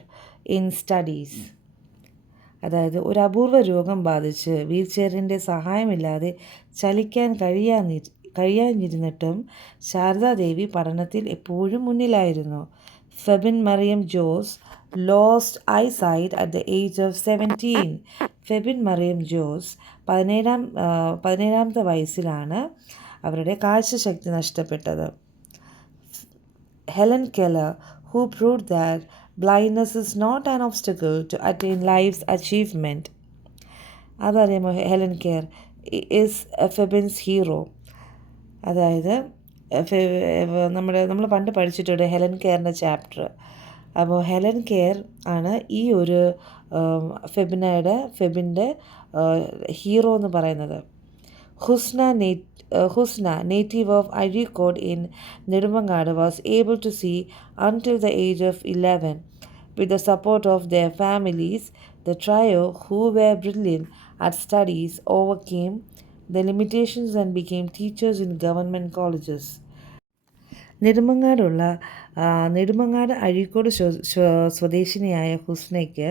in studies. അതായത് ഒരു അപൂർവ രോഗം ബാധിച്ച് വീൽ ചെയറിൻ്റെ സഹായമില്ലാതെ ചലിക്കാൻ കഴിയാതിരുന്നിട്ടും ശാരദാദേവി പഠനത്തിൽ എപ്പോഴും മുന്നിലായിരുന്നു. Febin Mariam Jose lost eyesight at the age of 17. Febin Mariam Jose 17-ാമത്തെ വയസ്സിലാണ് അവരുടെ കാഴ്ചശക്തി നഷ്ടപ്പെട്ടത്. Helen Keller, who proved that blindness is not an obstacle to attain life's achievement. അതറിയാമോ, Helen Keller is Febin's hero. അതായത് നമ്മൾ പണ്ട് പഠിച്ചിട്ടുണ്ട് ഹെലൻ കെയറിൻ്റെ ചാപ്റ്റർ. അപ്പോൾ ഹെലൻ കെയർ ആണ് ഈ ഒരു ഫെബിൻ്റെ ഹീറോ എന്ന് പറയുന്നത്. ഹുസ്ന, native of Areekode in Nedimangaad, was able to see until the age of 11. With the support of their families, the trio, who were brilliant at studies, overcame the limitations and became teachers in government colleges. Nedumangad Azhikode സ്വദേശിനിയായ ഹുസ്നയ്ക്ക്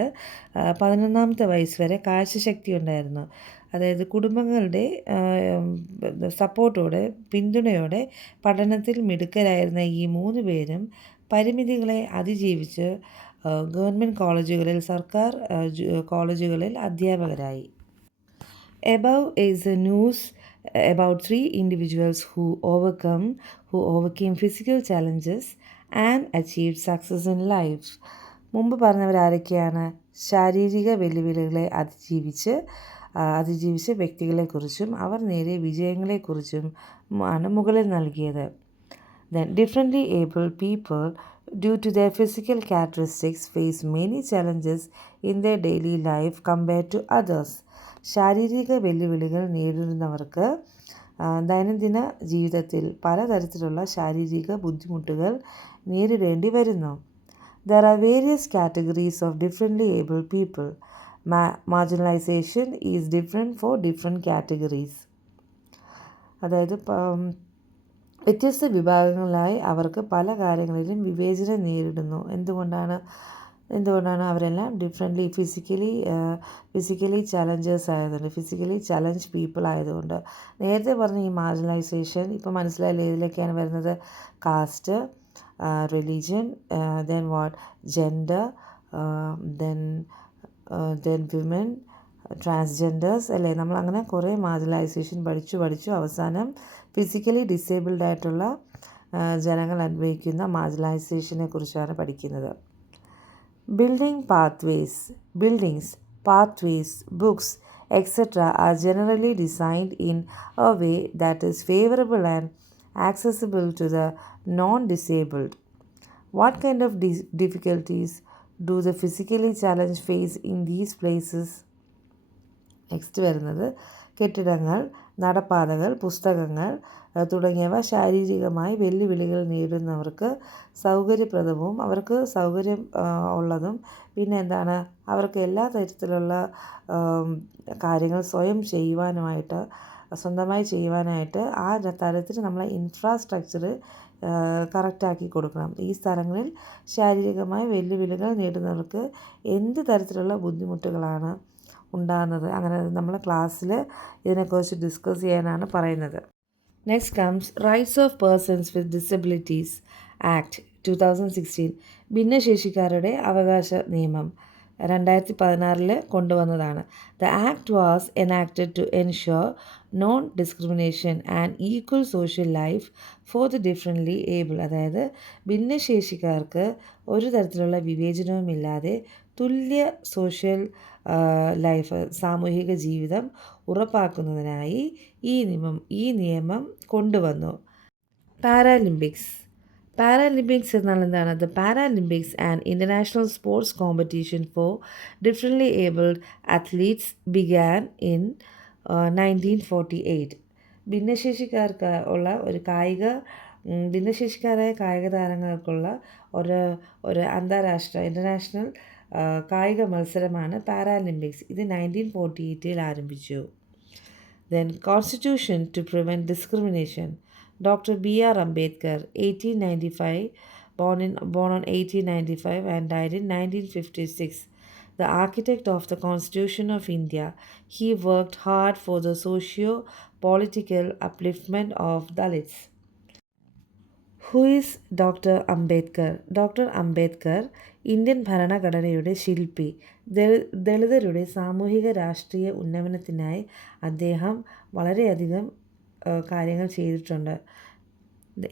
11-ാമത്തെ വയസ്സ് വരെ കാഴ്ചശക്തി ഉണ്ടായിരുന്നു. അതായത് കുടുംബങ്ങളുടെ സപ്പോർട്ടോടെ, പിന്തുണയോടെ പഠനത്തിൽ മിടുക്കരായിരുന്ന ഈ 3 പേരും പരിമിതികളെ അതിജീവിച്ച് ഗവൺമെൻറ് കോളേജുകളിൽ, സർക്കാർ കോളേജുകളിൽ അധ്യാപകരായി. Above is the news about 3 individuals who overcame physical challenges and achieved success in life. മുമ്പ് പറഞ്ഞവരാരൊക്കെയാണ്? ശാരീരിക വെല്ലുവിളികളെ അതിജീവിച്ച വ്യക്തികളെക്കുറിച്ചും അവർ നേടിയ വിജയങ്ങളെക്കുറിച്ചും ആണ് മുകളിൽ നൽകിയത്. Then differently abled people, due to their physical characteristics, face many challenges in their daily life compared to others. ശാരീരിക വെല്ലുവിളികൾ നേരിടുന്നവർക്ക് ദൈനംദിന ജീവിതത്തിൽ പലതരത്തിലുള്ള ശാരീരിക ബുദ്ധിമുട്ടുകൾ നേരിടേണ്ടി വരുന്നു. There are various categories of differently abled people. Marginalization is different for different categories. അതായത് വ്യത്യസ്ത വിഭാഗങ്ങളായി അവർക്ക് പല കാര്യങ്ങളിലും വിവേചനം നേരിടുന്നു. എന്തുകൊണ്ടാണ്? എന്തുകൊണ്ടാണ് അവരെല്ലാം ഫിസിക്കലി ചലഞ്ചേഴ്സ് ആയതുകൊണ്ട്, ഫിസിക്കലി ചലഞ്ച് പീപ്പിൾ ആയതുകൊണ്ട്. നേരത്തെ പറഞ്ഞ ഈ മാർജിനലൈസേഷൻ ഇപ്പോൾ മനസ്സിലായില്ലേ ഏതിലേക്കാണ് വരുന്നത്? Caste, religion, then what, gender, then women, transgenders അല്ലേ. നമ്മളങ്ങനെ കുറേ മാർജിനലൈസേഷൻ പഠിച്ചു അവസാനം ഫിസിക്കലി ഡിസേബിൾഡ് ആയിട്ടുള്ള ജനങ്ങൾ അനുഭവിക്കുന്ന മാർജിനലൈസേഷനെ കുറിച്ചാണ് പഠിക്കുന്നത്. Buildings, pathways, books, etc. are generally designed in a way that is favorable and accessible to the non-disabled. What kind of difficulties do the physically challenged face in these places? Next വരുന്നത് കെട്ടിടങ്ങൾ, നടപ്പാതകൾ, പുസ്തകങ്ങൾ തുടങ്ങിയവ ശാരീരികമായി വെല്ലുവിളികൾ നേരിടുന്നവർക്ക് സൗകര്യപ്രദവും അവർക്ക് സൗകര്യം ഉള്ളതും പിന്നെ എന്താണ് അവർക്ക് എല്ലാ തരത്തിലുള്ള കാര്യങ്ങൾ സ്വന്തമായി ചെയ്യുവാനായിട്ട് ആ തരത്തിൽ നമ്മളെ ഇൻഫ്രാസ്ട്രക്ചർ കറക്റ്റാക്കി കൊടുക്കണം. ഈ സ്ഥലങ്ങളിൽ ശാരീരികമായി വെല്ലുവിളികൾ നേരിടുന്നവർക്ക് എന്ത് തരത്തിലുള്ള ബുദ്ധിമുട്ടുകളാണ് ഉണ്ടാകുന്നത്, അങ്ങനെ നമ്മൾ ക്ലാസ്സിൽ ഇതിനെക്കുറിച്ച് ഡിസ്കസ് ചെയ്യാനാണ് പറയുന്നത്. Next comes rights of persons with disabilities act 2016. ഭിന്നശേഷിക്കാരുടെ അവകാശ നിയമം 2016 കൊണ്ടുവന്നതാണ്. The act was enacted to ensure non discrimination and equal social life for the differently able. അതായത് ഭിന്നശേഷിക്കാർക്ക് ഒരു തരത്തിലുള്ള വിവേചനവുമില്ലാതെ തുല്യ സോഷ്യൽ ലൈഫ്, സാമൂഹിക ജീവിതം ഉറപ്പാക്കുന്നതിനായി ഈ നിയമം കൊണ്ടുവന്നു. പാരാലിമ്പിക്സ് എന്നാൽ എന്താണ്? The Paralympics and international sports competition four differently abled athletes began in 1948. ഭിന്നശേഷിക്കാർക്ക് ഉള്ള ഭിന്നശേഷിക്കാരായ കായിക താരങ്ങൾക്കുള്ള ഒരു അന്താരാഷ്ട്ര ഇൻ്റർനാഷണൽ കായിക മത്സരമാണ് പാരാലിമ്പിക്സ്. ഇത് 1948 ആരംഭിച്ചു. Then constitution to prevent discrimination. Dr. B.R. Ambedkar, 1895, born on 1895 and died in 1956. The architect of the Constitution of India, he worked hard for the socio-political upliftment of Dalits. Who is Dr. Ambedkar? Dr. Ambedkar, Indian ഭരണഘടനയുടെ ശില്പി. ദളിതരുടെ സാമൂഹിക രാഷ്ട്രീയ ഉന്നമനത്തിനായി അദ്ദേഹം വളരെയധികം കാര്യങ്ങൾ ചെയ്തിട്ടുണ്ട്.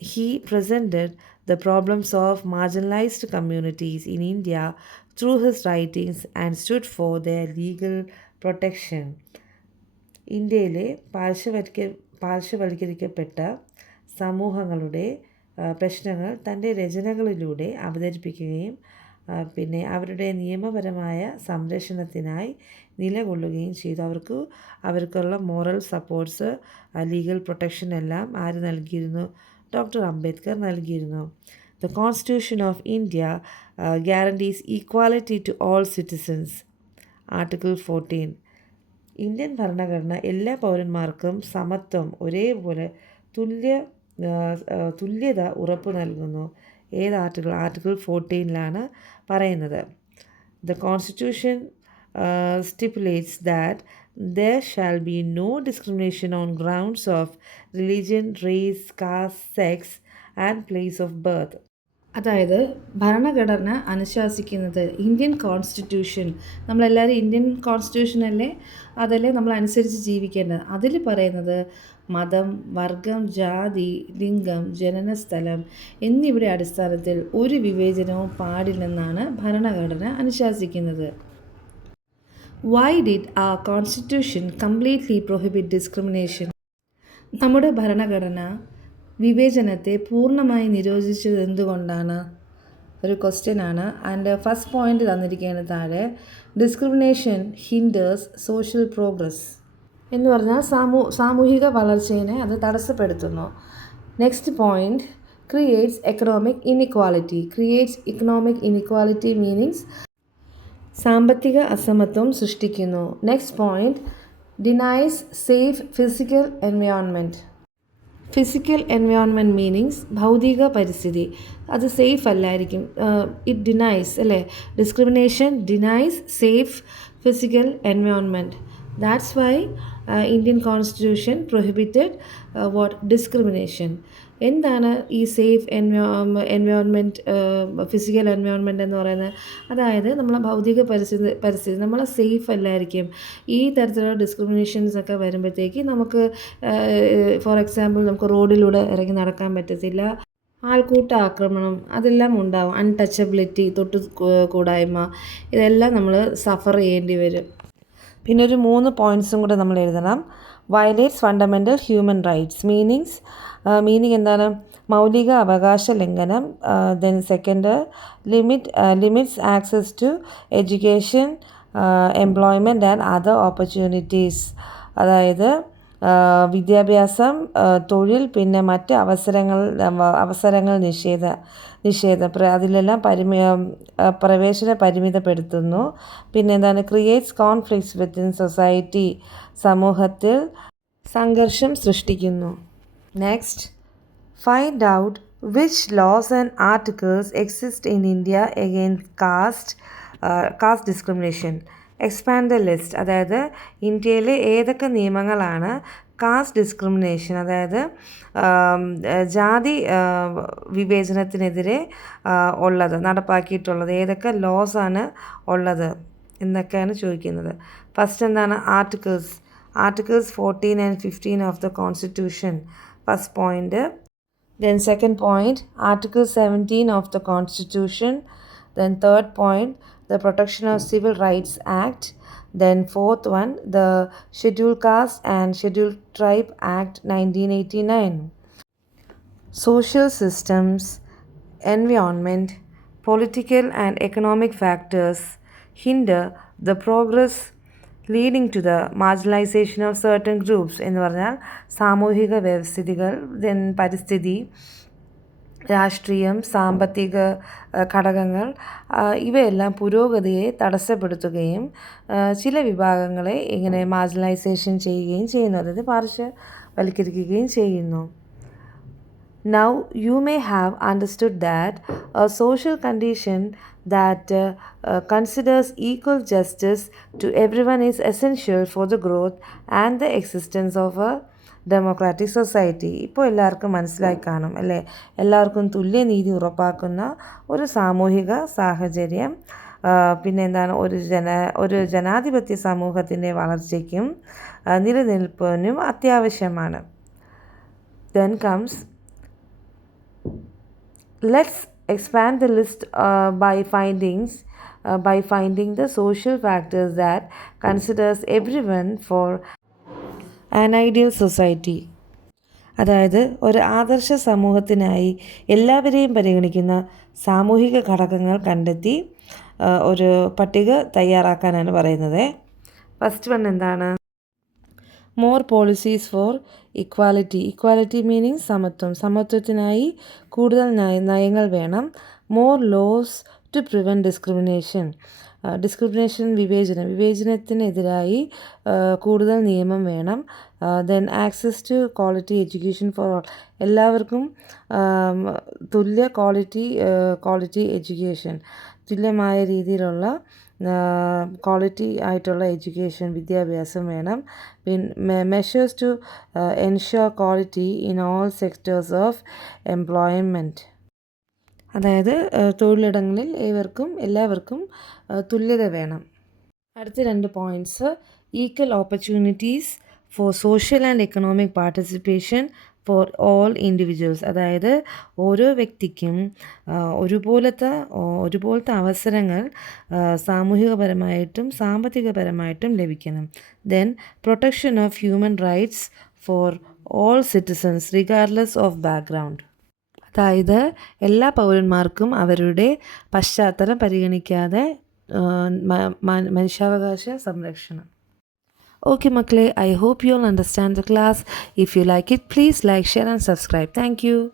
He presented the problems of marginalized communities in India through his writings and stood for their legal protection. ഇന്ത്യയിലെ പാർശ്വവൽക്കരിക്കപ്പെട്ട സമൂഹങ്ങളുടെ പ്രശ്നങ്ങൾ തൻ്റെ രചനകളിലൂടെ അവതരിപ്പിക്കുകയും പിന്നെ അവരുടെ നിയമപരമായ സംരക്ഷണത്തിനായി നിലകൊള്ളുകയും ചെയ്തു. അവർക്കുള്ള മോറൽ സപ്പോർട്ട്സ്, ലീഗൽ പ്രൊട്ടക്ഷൻ എല്ലാം ആര് നൽകിയിരുന്നു? ഡോക്ടർ അംബേദ്കർ നൽകിയിരുന്നു. The constitution of India guarantees equality to all citizens. Article 14. Indian ഭരണഘടന എല്ലാ പൗരന്മാർക്കും സമത്വം, ഒരേപോലെ തുല്യത ഉറപ്പു നൽകുന്നു. ഏത് ആർട്ടിക്കിൾ? ആർട്ടിക്കിൾ 14 പറയുന്നത്. The constitution stipulates that there shall be no discrimination on grounds of religion, race, caste, sex and place of birth. അതായത് ഭരണഘടന അനുശാസിക്കുന്നത്, ഇന്ത്യൻ കോൺസ്റ്റിറ്റ്യൂഷൻ, നമ്മളെല്ലാവരും ഇന്ത്യൻ കോൺസ്റ്റിറ്റ്യൂഷനല്ലേ, അതല്ലേ നമ്മൾ അനുസരിച്ച് ജീവിക്കേണ്ടത്. അതിൽ പറയുന്നത് മതം, വർഗം, ജാതി, ലിംഗം, ജനനസ്ഥലം എന്നിവയുടെ അടിസ്ഥാനത്തിൽ ഒരു വിവേചനവും പാടില്ലെന്നാണ് ഭരണഘടന അനുശാസിക്കുന്നത്. Why did our constitution completely prohibit discrimination? നമ്മുടെ ഭരണഘടന വിവേചനത്തെ പൂർണ്ണമായി നിരോധിച്ചത് എന്തുകൊണ്ടാണ്? ഒരു ക്വസ്റ്റ്യനാണ്. ആൻഡ് ഫസ്റ്റ് പോയിന്റ് തന്നിരിക്കുകയാണ് താഴെ. ഡിസ്ക്രിമിനേഷൻ ഹിൻഡേഴ്സ് സോഷ്യൽ പ്രോഗ്രസ് എന്ന് പറഞ്ഞാൽ സാമൂഹിക വളർച്ചയെ അത് തടസ്സപ്പെടുത്തുന്നു. Next point, creates economic inequality meanings സാമ്പത്തിക അസമത്വം സൃഷ്ടിക്കുന്നു. Next point, denies safe physical environment. Physical environment meanings ഭൗതിക പരിസ്ഥിതി അത് സേഫ് അല്ലായിരിക്കും. ഇറ്റ് ഡിനൈസ് അല്ലേ, discrimination denies safe physical environment. That's why Indian constitution prohibited what discrimination. എന്താണ് ഈ സേഫ് എൻവയോൺമെൻറ്റ്, ഫിസിക്കൽ എൻവയോൺമെൻറ്റ് എന്ന് പറയുന്നത്? അതായത് നമ്മളെ ഭൗതിക പരിസ്ഥിതി നമ്മളെ സേഫ് അല്ലായിരിക്കും. ഈ തരത്തിലുള്ള ഡിസ്ക്രിമിനേഷൻസ് ഒക്കെ വരുമ്പോഴത്തേക്ക് നമുക്ക് ഫോർ എക്സാമ്പിൾ നമുക്ക് റോഡിലൂടെ ഇറങ്ങി നടക്കാൻ പറ്റത്തില്ല, ആൾക്കൂട്ട ആക്രമണം അതെല്ലാം ഉണ്ടാവും, അൺടച്ചബിലിറ്റി കൂടായ്മ, ഇതെല്ലാം നമ്മൾ സഫർ ചെയ്യേണ്ടി വരും. പിന്നെ ഒരു 3 പോയിൻറ്റ്സും കൂടെ നമ്മൾ എഴുതണം. Violates fundamental human rights. Meaning എന്താണ്? മൗലിക അവകാശ ലംഘനം. Then second, limits access to education, employment and other opportunities. അതായത് വിദ്യാഭ്യാസം, തൊഴിൽ, പിന്നെ മറ്റ് അവസരങ്ങൾ നിഷേധം അതിലെല്ലാം പ്രവേശന പരിമിതപ്പെടുത്തുന്നു. പിന്നെ എന്താണ്? Creates conflicts within society. സമൂഹത്തിൽ സംഘർഷം സൃഷ്ടിക്കുന്നു. Next, find out which laws and articles exist in India against caste discrimination. Expand the list. അതായത് ഇന്ത്യയിലെ ഏതൊക്കെ നിയമങ്ങളാണ് കാസ്റ്റ് ഡിസ്ക്രിമിനേഷൻ, അതായത് ജാതി വിവേചനത്തിനെതിരെ ഉള്ളത്, നടപ്പാക്കിയിട്ടുള്ളത്, ഏതൊക്കെ ലോസാണ് ഉള്ളത് എന്നൊക്കെയാണ് ചോദിക്കുന്നത്. ഫസ്റ്റ് എന്താണ്? Articles 14 and 15 of the Constitution. First point. Then second point, Article 17 of the Constitution. Then third point, the Protection of Civil Rights Act. Then fourth one, the Scheduled Caste and Scheduled Tribe Act 1989. Social systems, environment, political and economic factors hinder the progress leading to the marginalization of certain groups. എന്ന് പറഞ്ഞാൽ സാമൂഹിക വ്യവസ്ഥിതികൾ, then പരിസ്ഥിതി, രാഷ്ട്രീയം, സാമ്പത്തിക ഘടകങ്ങൾ, ഇവയെല്ലാം പുരോഗതിയെ തടസ്സപ്പെടുത്തുകയും ചില വിഭാഗങ്ങളെ ഇങ്ങനെ മാർജിനലൈസേഷൻ ചെയ്യുകയും ചെയ്യുന്നു, അതായത് പാർശ്വവൽക്കരിക്കുകയും ചെയ്യുന്നു. Now you may have understood that a social condition that considers equal justice to everyone is essential for the growth and the existence of a democratic society. ഇപ്പോൾ എല്ലാവർക്കും മനസ്സിലായി കാണും അല്ലേ? എല്ലാവർക്കും തുല്യനീതി ഉറപ്പാക്കുന്ന ഒരു സാമൂഹിക സാഹചര്യം, പിന്നെ എന്താണ്, ഒരു ജനാധിപത്യ സമൂഹത്തിൻ്റെ വളർച്ചയ്ക്കും നിലനിൽപ്പിനും അത്യാവശ്യമാണ്. Then comes, let's expand the list by finding the social factors that considers everyone for an ideal society. അതായത് ഒരു ആദർശ സമൂഹത്തിനായി എല്ലാവരെയും പരിഗണിക്കുന്ന സാമൂഹിക ഘടകങ്ങൾ കണ്ടെത്തി ഒരു പട്ടിക തയ്യാറാക്കാനാണ് പറയുന്നത്. ഫസ്റ്റ് വൺ എന്താണ്? More policies for equality meaning സമത്വത്തിനായി കൂടുതൽ നയങ്ങൾ വേണം. മോർ ലോസ് ടു പ്രിവെൻറ്റ് വിവേചനത്തിനെതിരായി കൂടുതൽ നിയമം വേണം. Then access to quality education for all, എല്ലാവർക്കും തുല്യ ക്വാളിറ്റി എഡ്യൂക്കേഷൻ, തുല്യമായ രീതിയിലുള്ള ക്വാളിറ്റി ആയിട്ടുള്ള എഡ്യൂക്കേഷൻ, വിദ്യാഭ്യാസം വേണം. പിന്നെ measures to ensure quality in all sectors of employment, അതായത് തൊഴിലിടങ്ങളിൽ എല്ലാവർക്കും തുല്യത വേണം. അടുത്ത 2 points, equal opportunities for social and economic participation for all individuals, അതായത് ഓരോ വ്യക്തിക്കും ഒരുപോലത്തെ അവസരങ്ങൾ സാമൂഹികപരമായിട്ടും സാമ്പത്തികപരമായിട്ടും ലഭിക്കണം. Then protection of human rights for all citizens regardless of background, അതായത് എല്ലാ പൗരന്മാർക്കും അവരുടെ പശ്ചാത്തലം പരിഗണിക്കാതെ മനുഷ്യാവകാശ സംരക്ഷണം. Okay മക്കളെ, I hope you all understand the class. If you like it, please like, share and subscribe. Thank you.